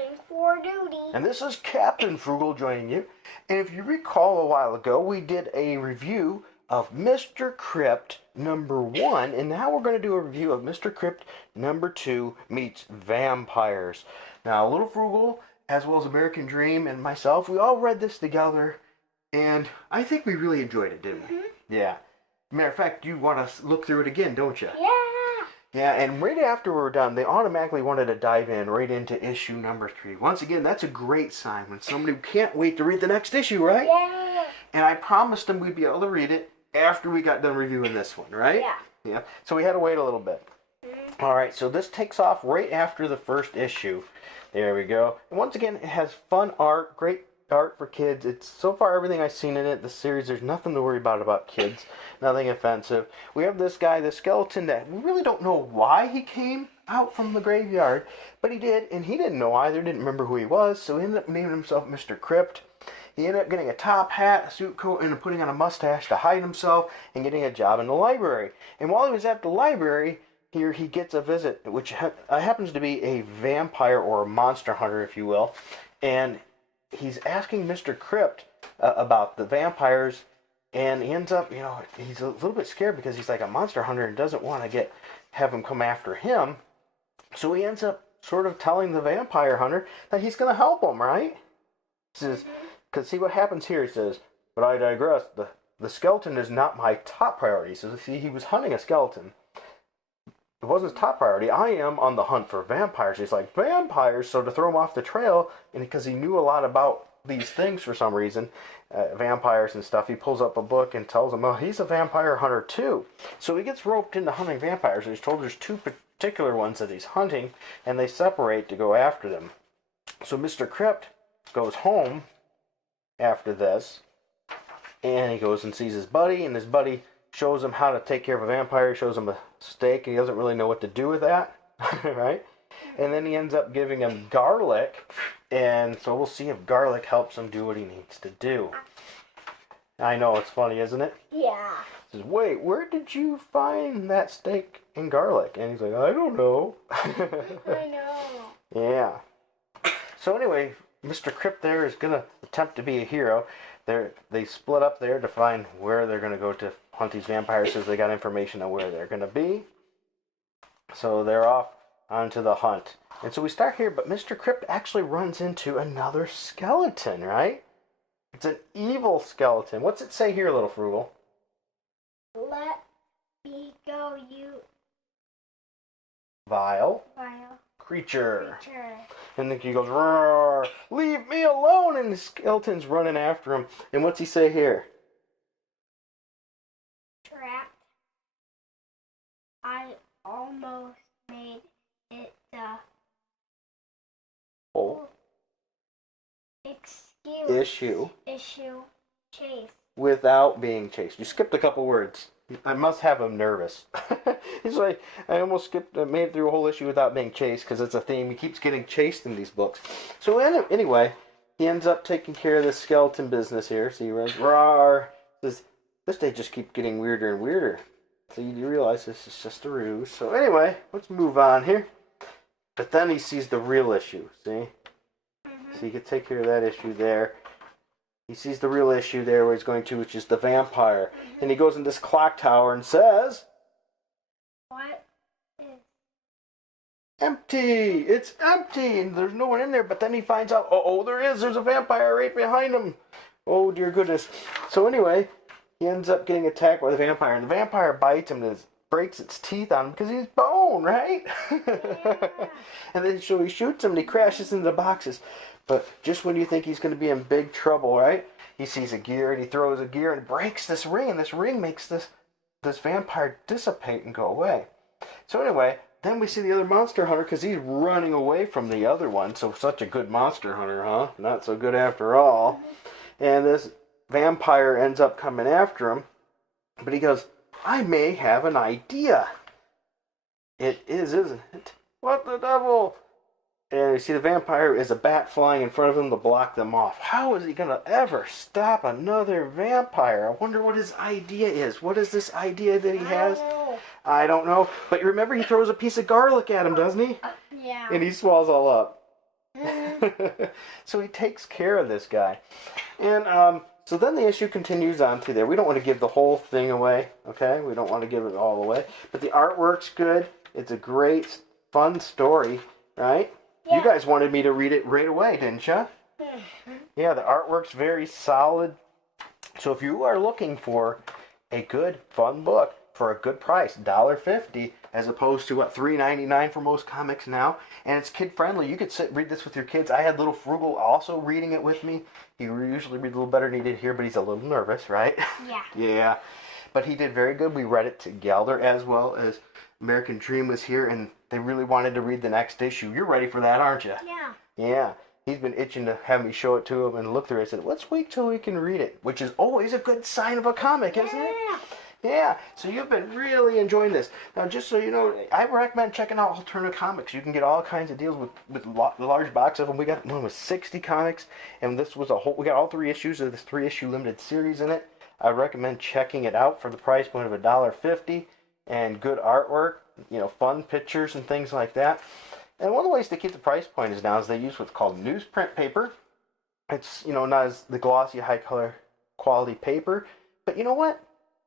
reporting for duty. And this is Captain Frugal joining you. And if you recall a while ago, we did a review of Mr. Crypt #1, and now we're going to do a review of Mr. Crypt #2 meets vampires. Now, Little Frugal, as well as American Dream and myself, we all read this together, and I think we really enjoyed it, didn't we? Mm-hmm. Yeah. Matter of fact, you want to look through it again, don't you? Yeah. Yeah, and right after we're done, they automatically wanted to dive in right into issue #3. Once again, that's a great sign when somebody can't wait to read the next issue, right? Yeah. And I promised them we'd be able to read it after we got done reviewing this one, right? Yeah. Yeah. So we had to wait a little bit. Mm-hmm. All right, so this takes off right after the first issue. There we go. And once again, it has fun art, great art for kids. It's so far everything I've seen in it, the series, there's nothing to worry about kids. Nothing offensive. We have this guy, the skeleton, that we really don't know why he came out from the graveyard, but he did, and he didn't know either, didn't remember who he was, so he ended up naming himself Mr. Crypt. He ended up getting a top hat, a suit coat, and putting on a mustache to hide himself, and getting a job in the library. And while he was at the library, here he gets a visit, which happens to be a vampire or a monster hunter, if you will, and he's asking Mr. Crypt about the vampires, and he ends up, he's a little bit scared because he's like a monster hunter and doesn't want to have him come after him. So he ends up sort of telling the vampire hunter that he's going to help him, right? He says, because see what happens here, he says, but I digress, the skeleton is not my top priority. So see, he was hunting a skeleton. It wasn't his top priority. I am on the hunt for vampires. He's like, vampires? So to throw him off the trail, and because he knew a lot about these things for some reason, vampires and stuff, he pulls up a book and tells him, oh, he's a vampire hunter too. So he gets roped into hunting vampires. He's told there's two particular ones that he's hunting, and they separate to go after them. So Mr. Crypt goes home after this, and he goes and sees his buddy, and his buddy shows him how to take care of a vampire, shows him a steak, and he doesn't really know what to do with that, right? And then he ends up giving him garlic, and so we'll see if garlic helps him do what he needs to do. I know, it's funny, isn't it? Yeah. He says, wait, where did you find that steak and garlic? And he's like, I don't know. I know. Yeah. So anyway, Mr. Crypt there is going to attempt to be a hero. They split up there to find where they're going to go to hunt these vampires, since they got information on where they're going to be. So they're off onto the hunt. And so we start here, but Mr. Crypt actually runs into another skeleton, right? It's an evil skeleton. What's it say here, Little Frugal? Let me go, you Vile creature. And then he goes, roar, leave me alone, and the skeleton's running after him. And what's he say here? Trapped. I almost made it issue chase. Without being chased. You skipped a couple words. I must have him nervous. He's like, I almost made it through a whole issue without being chased, because it's a theme. He keeps getting chased in these books. So anyway, he ends up taking care of this skeleton business here. So he runs, roar. This day just keeps getting weirder and weirder. So you realize this is just a ruse. So anyway, let's move on here. But then he sees the real issue, see? Mm-hmm. So you can take care of that issue there. He sees the real issue there where he's going to, which is the vampire. Mm-hmm. And he goes in this clock tower and says, what is empty? It's empty! And there's no one in there. But then he finds out, oh, there is. There's a vampire right behind him. Oh, dear goodness. So anyway, he ends up getting attacked by the vampire. And the vampire bites him and breaks its teeth on him because he's bone, right? Yeah. And then so he shoots him and he crashes into the boxes. But just when you think he's going to be in big trouble, right? He sees a gear and he throws a gear and breaks this ring. And this ring makes this vampire dissipate and go away. So anyway, then we see the other monster hunter because he's running away from the other one. So such a good monster hunter, huh? Not so good after all. And this vampire ends up coming after him. But he goes, I may have an idea. It is, isn't it? What the devil? And you see the vampire is a bat flying in front of him to block them off. How is he going to ever stop another vampire? I wonder what his idea is. What is this idea that he has? I don't know. But remember, he throws a piece of garlic at him, doesn't he? Yeah. And he swallows all up. So he takes care of this guy. And so then the issue continues on through there. We don't want to give the whole thing away, okay? We don't want to give it all away. But the artwork's good. It's a great, fun story, right? Yeah. You guys wanted me to read it right away, didn't you? Mm-hmm. Yeah, the artwork's very solid. So if you are looking for a good, fun book for a good price, $1.50, as opposed to what, $3.99 for most comics now, and it's kid friendly. You could sit read this with your kids. I had little Frugal also reading it with me. He usually reads a little better than he did here, but he's a little nervous, right? Yeah. Yeah, but he did very good. We read it together, as well as American Dream was here, and they really wanted to read the next issue. You're ready for that, aren't you? Yeah. Yeah. He's been itching to have me show it to him and look through it. I said, let's wait till we can read it, which is always a good sign of a comic, isn't it? Yeah. So you've been really enjoying this. Now, just so you know, I recommend checking out Alterna Comics. You can get all kinds of deals with the large box of them. We got one with 60 comics, and this was we got all 3 issues of this 3-issue limited series in it. I recommend checking it out for the price point of $1.50 and good artwork, fun pictures and things like that. And one of the ways to keep the price point is down is they use what's called newsprint paper. It's, not as the glossy, high color quality paper. But you know what?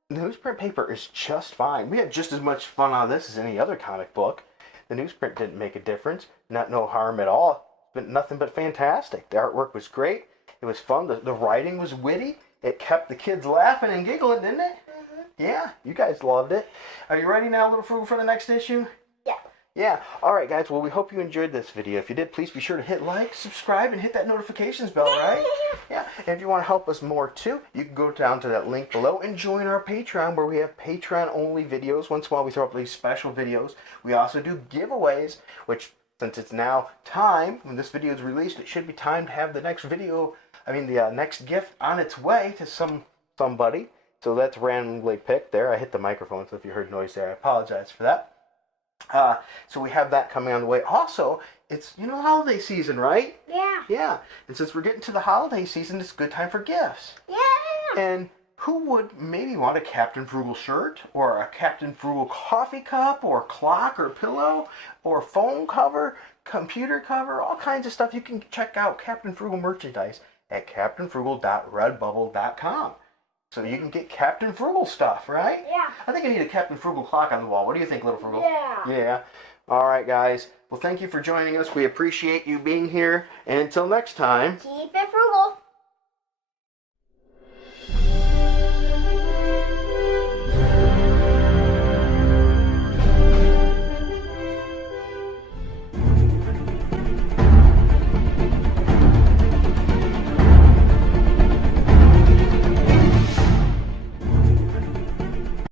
The newsprint paper is just fine. We had just as much fun on this as any other comic book. The newsprint didn't make a difference. No harm at all. But nothing but fantastic. The artwork was great. It was fun. The writing was witty. It kept the kids laughing and giggling, didn't it? Mm-hmm. Yeah, you guys loved it. Are you ready now, Little Frugal, for the next issue? Yeah. Yeah. All right, guys. Well, we hope you enjoyed this video. If you did, please be sure to hit like, subscribe, and hit that notifications bell, right? Yeah. And if you want to help us more, too, you can go down to that link below and join our Patreon, where we have Patreon-only videos. Once in a while, we throw up these special videos. We also do giveaways, which, since it's now time, when this video is released, it should be time to have the next next gift on its way to somebody. So that's randomly picked there. I hit the microphone, so if you heard noise there, I apologize for that. So we have that coming on the way. Also, it's, holiday season, right? Yeah. Yeah. And since we're getting to the holiday season, it's a good time for gifts. Yeah. And who would maybe want a Captain Frugal shirt, or a Captain Frugal coffee cup, or clock, or pillow, or phone cover, computer cover, all kinds of stuff? You can check out Captain Frugal merchandise at captainfrugal.redbubble.com. So you can get Captain Frugal stuff, right? Yeah. I think I need a Captain Frugal clock on the wall. What do you think, Little Frugal? Yeah. Yeah. All right, guys. Well, thank you for joining us. We appreciate you being here. And until next time, Keep it frugal.